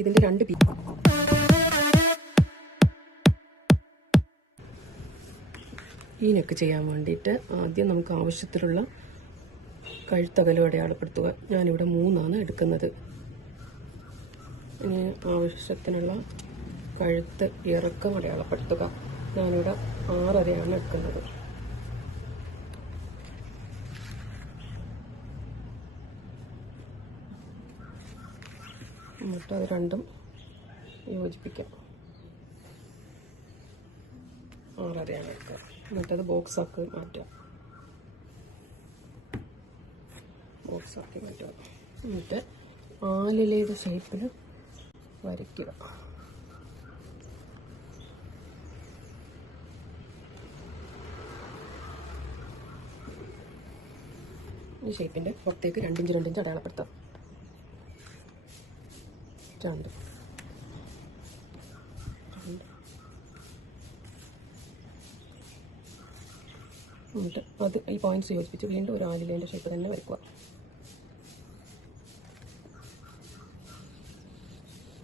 ഇതിൻ്റെ 2 പീസ്. ഈ നെക്ക് ചെയ്യാൻ വേണ്ടിയിട്ട് ആദ്യം നമുക്ക് ആവശ്യത്തിലുള്ള കഴുത്തകലം അടയാളപ്പെടുത്തുക. ഞാനിവിടെ 3 എടുക്കുന്നത്. ഇനി ആവശ്യത്തിനുള്ള കഴുത്ത് ഇറക്കം അടയാളപ്പെടുത്തുക. ഞാനിവിടെ 6.5 എടുക്കുന്നത്. എന്നിട്ട് അത് രണ്ടും യോജിപ്പിക്കാം. 6.5 എടുക്കുക. എന്നിട്ടത് ബോക്സാക്കി മാറ്റുക. എന്നിട്ട് ആലിലയുടെ ഷേപ്പിൽ വരയ്ക്കുക. ഈ ഷേപ്പിൻ്റെ പുറത്തേക്ക് 2 ഇഞ്ച് 2 ഇഞ്ച് അടയാളപ്പെടുത്താം. 2 എന്നിട്ട് അത് ഈ പോയിന്റ്സ് യോജിപ്പിച്ച് വീണ്ടും ഒരു ആലിലേൻ്റെ ഷേപ്പ് തന്നെ വരയ്ക്കുക.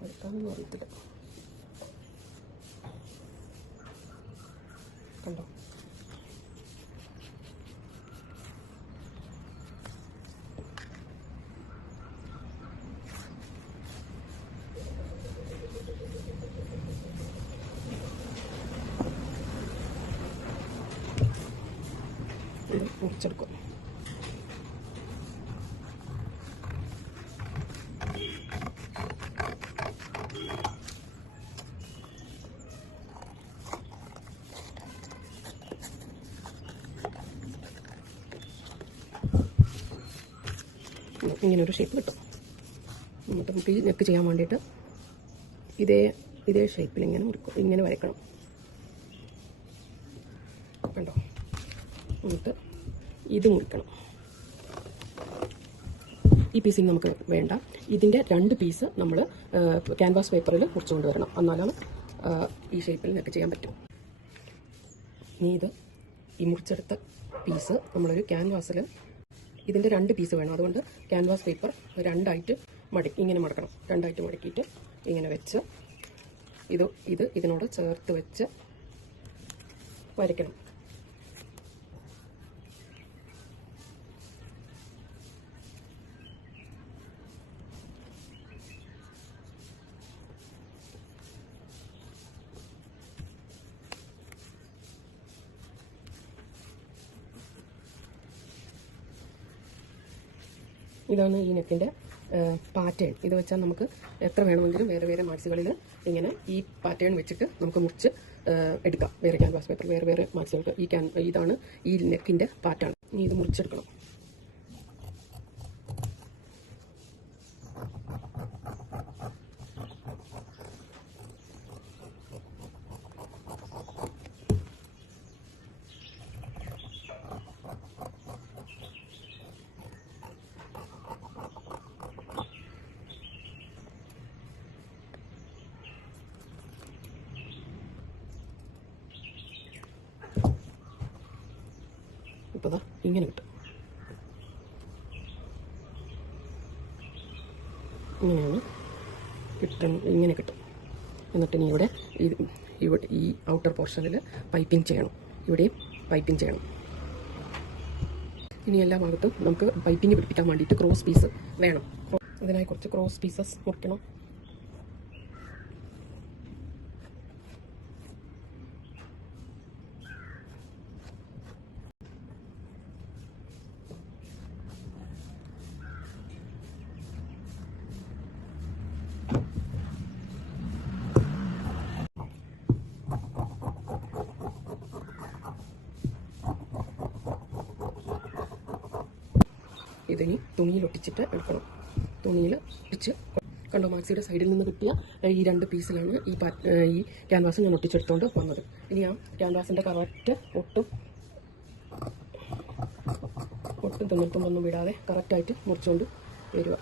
വരയ്ക്കാനൊന്നും അറിയത്തില്ല, കണ്ടോ? മുറിച്ചെടുക്കും. ഇങ്ങനൊരു ഷേപ്പ് കിട്ടും. എന്നിട്ട് നമുക്ക് ഈ നെക്ക് ചെയ്യാൻ വേണ്ടിയിട്ട് ഇതേ ഷേപ്പിൽ ഇങ്ങനെ വരയ്ക്കണം. കണ്ടോ? എന്നിട്ട് ഇത് മുറിക്കണം. ഈ പീസിങ് നമുക്ക് വേണ്ട. ഇതിൻ്റെ 2 പീസ് നമ്മൾ ക്യാൻവാസ് പേപ്പറിൽ മുറിച്ചുകൊണ്ട് വരണം. എന്നാലാണ് ഈ ഷേപ്പിൽ നെക്ക് ചെയ്യാൻ പറ്റും. ഇനി ഈ മുറിച്ചെടുത്ത പീസ് നമ്മളൊരു ക്യാൻവാസിൽ ഇതിൻ്റെ 2 പീസ് വേണം. അതുകൊണ്ട് ക്യാൻവാസ് പേപ്പർ 2ആയിട്ട് ഇങ്ങനെ മടക്കണം. 2ആയിട്ട് മടക്കിയിട്ട് ഇങ്ങനെ വെച്ച് ഇതിനോട് ചേർത്ത് വെച്ച് വരയ്ക്കണം. ഇതാണ് ഈ നെക്കിൻ്റെ പാറ്റേൺ. ഇത് വെച്ചാൽ നമുക്ക് എത്ര വേണമെങ്കിലും വേറെ മാക്സികളിൽ ഇങ്ങനെ ഈ പാറ്റേൺ വെച്ചിട്ട് നമുക്ക് മുറിച്ച് എടുക്കാം. വേറെ ക്യാൻവാസ് പേപ്പർ വേറെ മാക്സികൾക്ക് ഇതാണ് ഈ നെക്കിൻ്റെ പാറ്റേൺ. ഇനി ഇത് മുറിച്ചെടുക്കണം. ഇപ്പോൾ ഇങ്ങനെ കിട്ടും. ഇങ്ങനെ കിട്ടും. എന്നിട്ട് ഇനി ഇവിടെ ഈ ഔട്ടർ പോർഷനിൽ പൈപ്പിംഗ് ചെയ്യണം. ഇവിടെയും പൈപ്പിംഗ് ചെയ്യണം. ഇനി എല്ലാ ഭാഗത്തും നമുക്ക് പൈപ്പിംഗ് പിടിപ്പിക്കാൻ വേണ്ടിയിട്ട് ക്രോസ് പീസ് വേണം. അതിനായി കുറച്ച് ക്രോസ് പീസസ് മുറിക്കണം. ഇതിനി തുണിയിൽ ഒട്ടിച്ചിട്ട് എടുക്കണം. തുണിയിൽ ഒട്ടിച്ച് കണ്ടോ? മാക്സിയുടെ സൈഡിൽ നിന്ന് കിട്ടിയ ഈ 2 പീസിലാണ് ഈ ക്യാൻവാസ് ഞാൻ ഒട്ടിച്ചെടുത്തുകൊണ്ട് വന്നത്. ഇനി ആ ക്യാൻവാസിൻ്റെ കറക്റ്റ് ഒട്ടും തിന്നിട്ടുമൊന്നും വിടാതെ കറക്റ്റായിട്ട് മുറിച്ചുകൊണ്ട് വരിക.